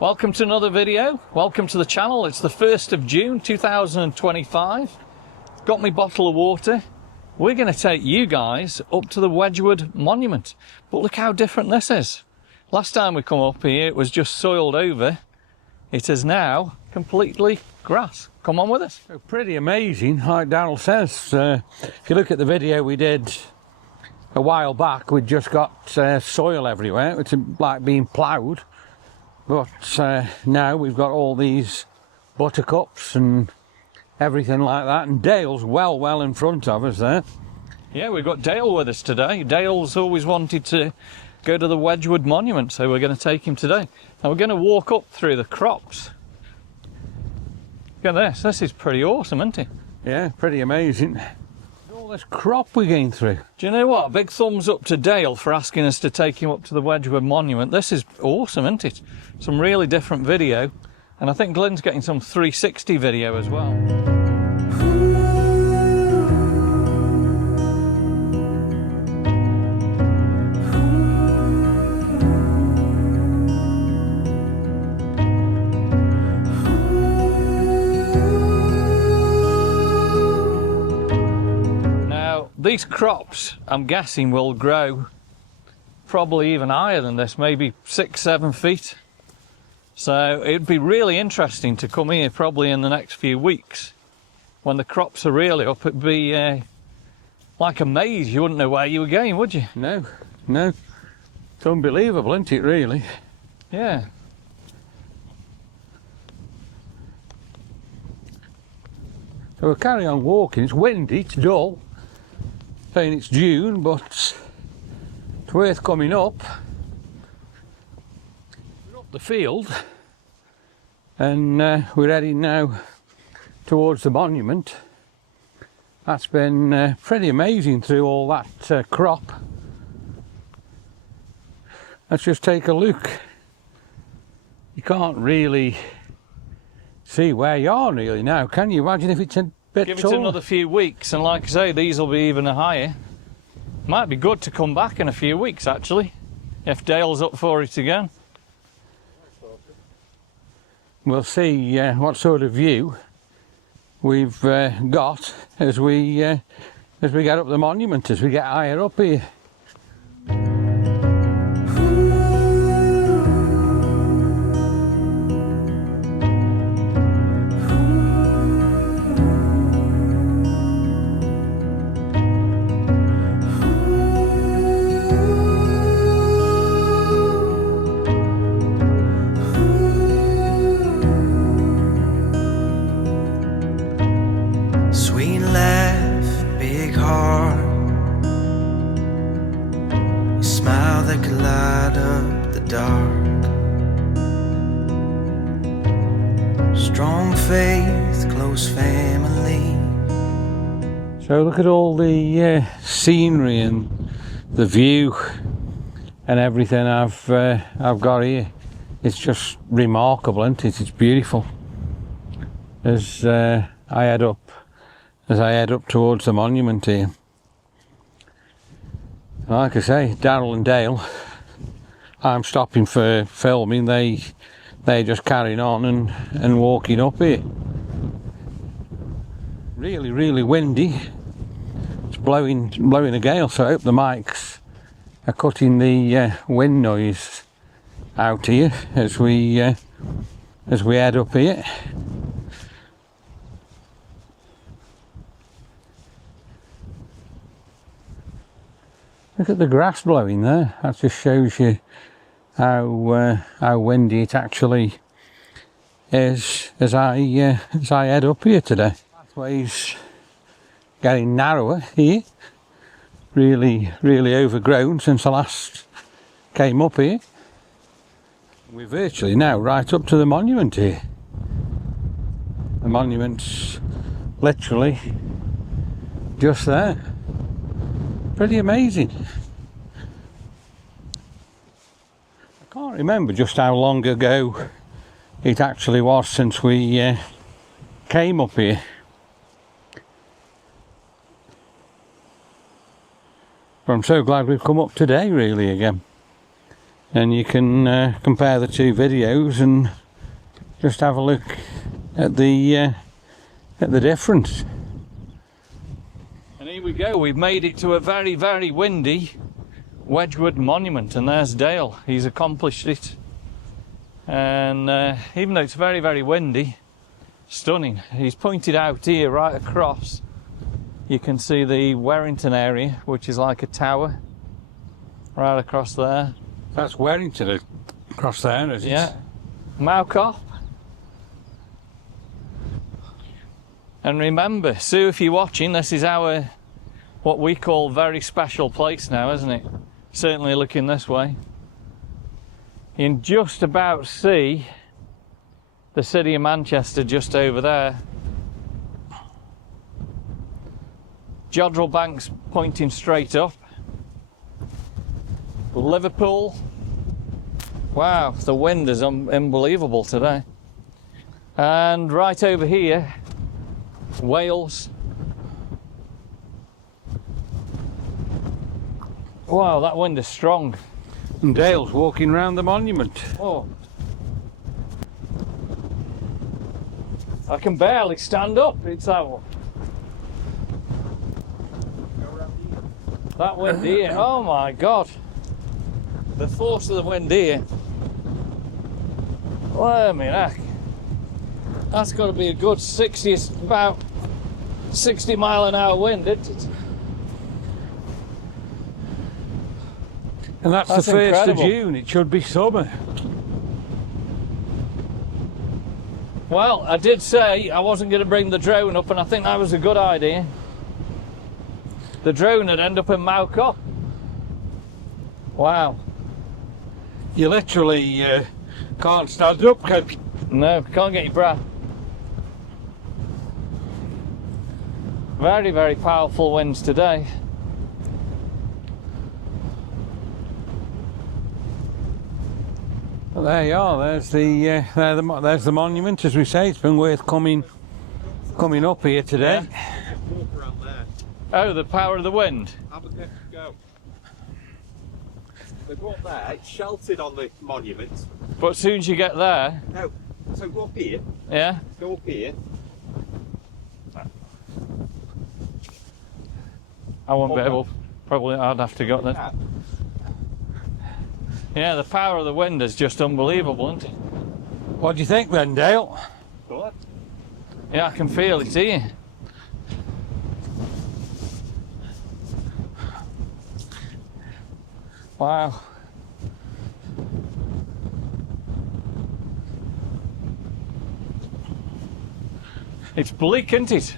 Welcome to another video. Welcome to the channel. It's the 1st of June 2025. Got my bottle of water. We're going to take you guys up to the Wedgwood Monument. But look how different this is. Last time we come up here it was just soiled over. It is now completely grass. Come on with us. So pretty amazing, like Darryl says. If you look at the video we did a while back, we'd just got soil everywhere. It's like being ploughed. But now we've got all these buttercups and everything like that, and Dale's well in front of us there. Yeah, we've got Dale with us today. Dale's always wanted to go to the Wedgwood Monument, so we're going to take him today. Now we're going to walk up through the crops. Look at this. This is pretty awesome, isn't it? Yeah, pretty amazing. All this crop we're going through. Do you know what? Big thumbs up to Dale for asking us to take him up to the Wedgwood Monument. This is awesome, isn't it? Some really different video, and I think Glenn's getting some 360 video as well. Now, these crops, I'm guessing, will grow probably even higher than this, maybe 6-7 feet. So it'd be really interesting to come here probably in the next few weeks when the crops are really up. It'd be like a maze. You wouldn't know where you were going, would you? No. It's unbelievable, isn't it, really? Yeah. So we'll carry on walking. It's windy, it's dull. Saying it's June, but it's worth coming up. We're up the field, and we're heading now towards the monument. That's been pretty amazing through all that crop. Let's just take a look. You can't really see where you are really now, can you? Imagine if it's a bit Give it taller. another few weeks, and like I say, these will be even higher. Might be good to come back in a few weeks, actually, if Dale's up for it again. We'll see what sort of view we've got as we get up the monument, as we get higher up here. Sweet laugh, big heart, a smile that could light up the dark. Strong faith, close family. So look at all the scenery and the view and everything I've got here. It's just remarkable, isn't it? It's beautiful. As I head up towards the monument here. Like I say, Darryl and Dale, I'm stopping for filming. They're just carrying on and walking up here. Really windy. It's blowing a gale, so I hope the mics are cutting the wind noise out here as we head up here. Look at the grass blowing there. That just shows you how windy it actually is as I head up here today. The pathway's getting narrower here. Really overgrown since I last came up here. We're virtually now right up to the monument here. The monument's literally just there. Pretty amazing. I can't remember just how long ago it actually was since we came up here. But I'm so glad we've come up today really again. and you can compare the two videos and just have a look at the difference. And here we go, we've made it to a very, very windy Wedgwood Monument, and there's Dale. He's accomplished it. And even though it's very, very windy, stunning. He's pointed out here right across, you can see the Warrington area, which is like a tower right across there. That's Warrington across there, isn't it? Yeah. Mowcoff. And remember, Sue, if you're watching, this is our, what we call, very special place now, isn't it? Certainly looking this way. You can just about see the city of Manchester just over there. Jodrell Bank's pointing straight up. Liverpool. Wow, the wind is unbelievable today. And right over here, Wales. Wow, that wind is strong. And Dale's walking around the monument. Oh. I can barely stand up. It's that one. That wind here. Oh my God. The force of the wind here. Well, I mean, that's got to be a good 60, about 60 mile an hour wind, isn't it? And that's the 1st incredible. of June, it should be summer. Well, I did say I wasn't going to bring the drone up, and I think that was a good idea. The drone would end up in Mowcoff. Wow. You literally can't stand up, can you? No, can't get your breath. Very, very powerful winds today. Well, there you are. There's there's the monument. As we say, it's been worth coming up here today. Oh, the power of the wind. Have a go. So go up there, it's sheltered on the monument. But as soon as you get there, No, so go up here, yeah, go up here. I won't be able. Probably I'd have to go there. Yeah, the power of the wind is just unbelievable, isn't it? What do you think then, Dale? Good. Yeah, I can feel it here. Wow. It's bleak, isn't it?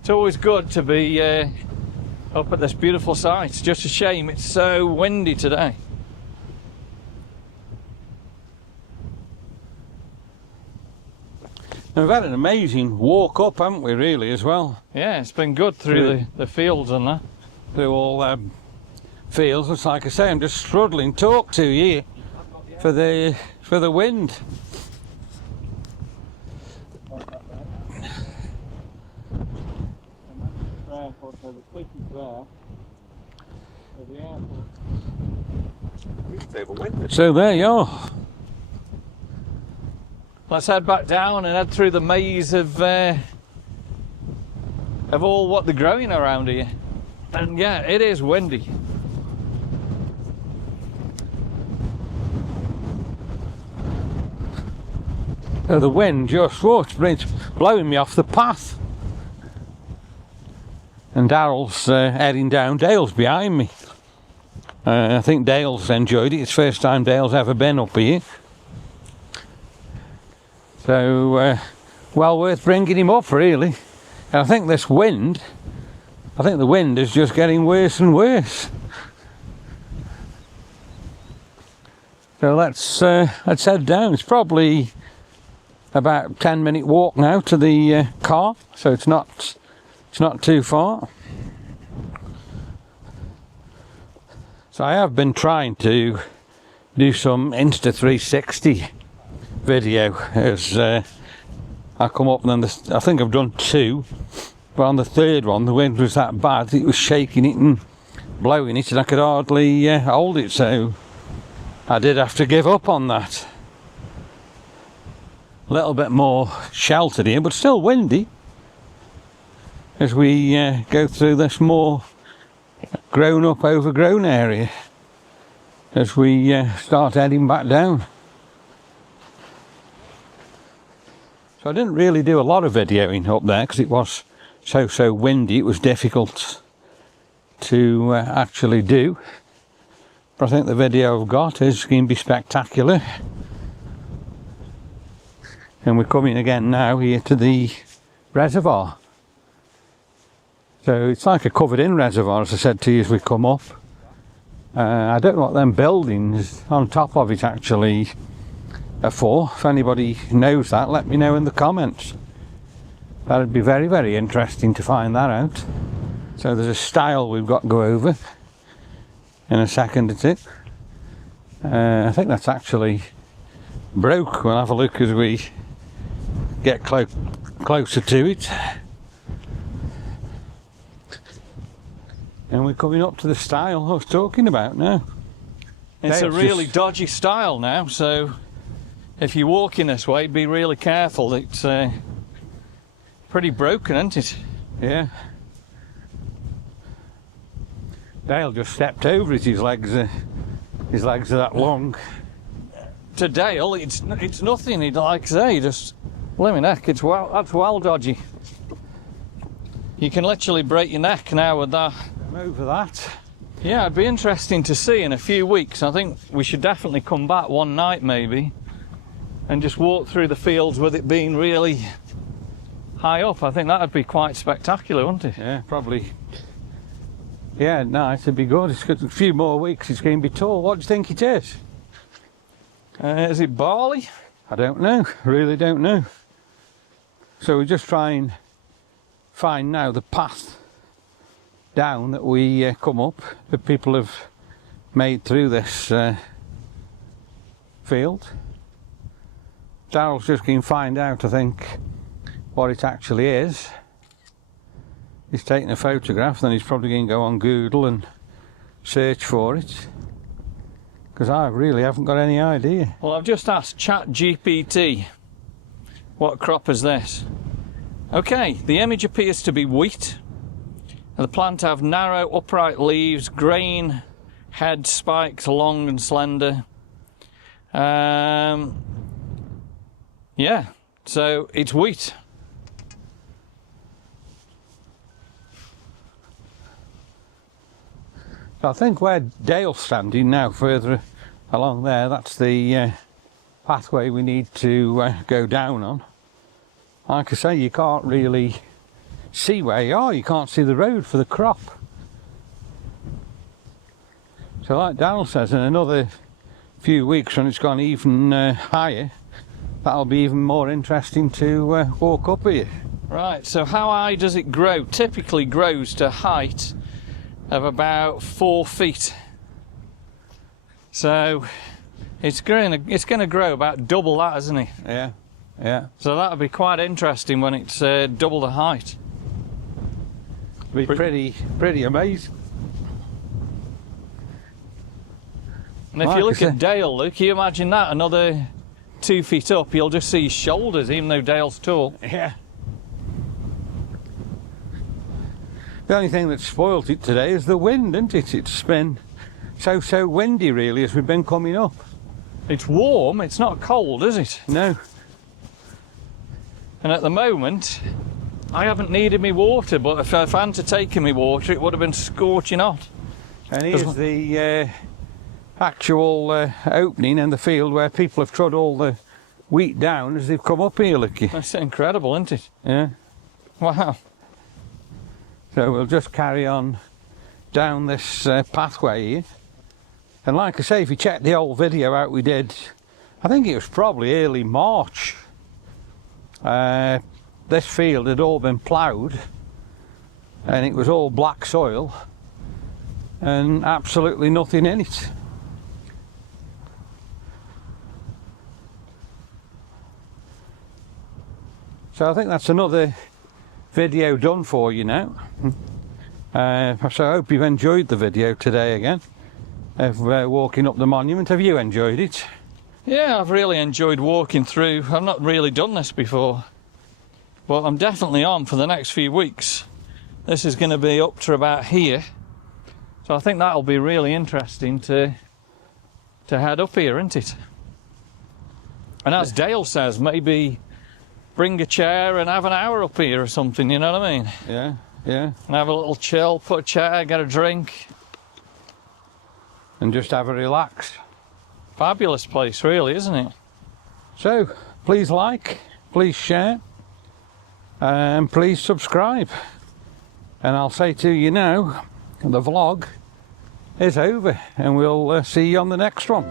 It's always good to be up at this beautiful site. It's just a shame it's so windy today. We've had an amazing walk up, haven't we, really, as well? Yeah, it's been good through the fields and that. Through all fields. It's like I say, I'm just struggling to talk to you for the wind. So there you are. Let's head back down and head through the maze of all what they're growing around here. And yeah, it is windy. The wind just, it's blowing me off the path. And Daryl's heading down. Dale's behind me. I think Dale's enjoyed it. It's the first time Dale's ever been up here. So, well worth bringing him up, really. And I think this wind, the wind is just getting worse and worse. So let's head down. It's probably about a 10-minute walk now to the car, so it's not too far. So I have been trying to do some Insta 360 video as I come up, and then I think I've done 2, But on the third one, the wind was that bad, it was shaking it and blowing it, and I could hardly hold it, so I did have to give up on that. A little bit more sheltered here, but still windy as we go through this more grown up, overgrown area as we start heading back down. So I didn't really do a lot of videoing up there because it was so windy, it was difficult to actually do. But I think the video I've got is going to be spectacular. And we're coming again now here to the reservoir. So it's like a covered in reservoir, as I said to you as we come up. I don't know what them buildings on top of it actually are for. If anybody knows that, let me know in the comments. That'd be very, very interesting to find that out. So there's a stile we've got to go over in a second, is it? I think that's actually broke. We'll have a look as we get closer to it. And we're coming up to the stile I was talking about now. It's a really dodgy stile now, so if you're walking this way, be really careful. It's pretty broken, isn't it? Yeah. Dale just stepped over it. His legs are that long. To Dale, it's nothing. He'd like to say, just blimey neck. That's well dodgy. You can literally break your neck now with that. Over that. Yeah, it'd be interesting to see in a few weeks. I think we should definitely come back one night maybe and just walk through the fields with it being really high up. I think that'd be quite spectacular, wouldn't it? Yeah, probably. Yeah, nice, it'd be good. It's got a few more weeks, it's going to be tall. What do you think it is? Is it barley? I don't know, really don't know. So we're just trying to find now the path down that we come up, that people have made through this field. Daryl's just going to find out, I think, what it actually is. He's taking a photograph, then he's probably going to go on Google and search for it, because I really haven't got any idea. Well, I've just asked ChatGPT, what crop is this? Okay, the image appears to be wheat. The plant have narrow, upright leaves, grain head spikes long and slender. Yeah, so it's wheat. So I think where Dale's standing now, further along there, that's the pathway we need to go down on. Like I say, you can't really see where you are, you can't see the road for the crop. So like Daniel says, in another few weeks when it's gone even higher, that'll be even more interesting to walk up here. Right, so how high does it grow? Typically grows to a height of about 4 feet. So it's going to grow about double that, isn't it? Yeah, yeah. So that'll be quite interesting when it's double the height. Be pretty amazing. And if you look at Dale, Luke, you imagine that another 2 feet up, you'll just see his shoulders, even though Dale's tall. Yeah. The only thing that's spoilt it today is the wind, isn't it? It's been so windy, really, as we've been coming up. It's warm, it's not cold, is it? No. And at the moment, I haven't needed me water, but if I had to take me water, it would have been scorching hot. And here's the actual opening in the field where people have trod all the wheat down as they've come up here, looky. That's incredible, isn't it? Yeah. Wow. So we'll just carry on down this pathway here. And like I say, if you check the old video out we did, I think it was probably early March. This field had all been ploughed and it was all black soil and absolutely nothing in it. So I think that's another video done for you now. So I hope you've enjoyed the video today again of walking up the monument. Have you enjoyed it? Yeah, I've really enjoyed walking through. I've not really done this before, but I'm definitely on for the next few weeks. This is going to be up to about here, so I think that'll be really interesting to head up here, isn't it? And as Dale says, maybe bring a chair and have an hour up here or something, you know what I mean? Yeah, yeah. And have a little chill, put a chair, get a drink. And just have a relax. Fabulous place, really, isn't it? So, please like, please share, and please subscribe. And I'll say to you now, the vlog is over, and we'll see you on the next one.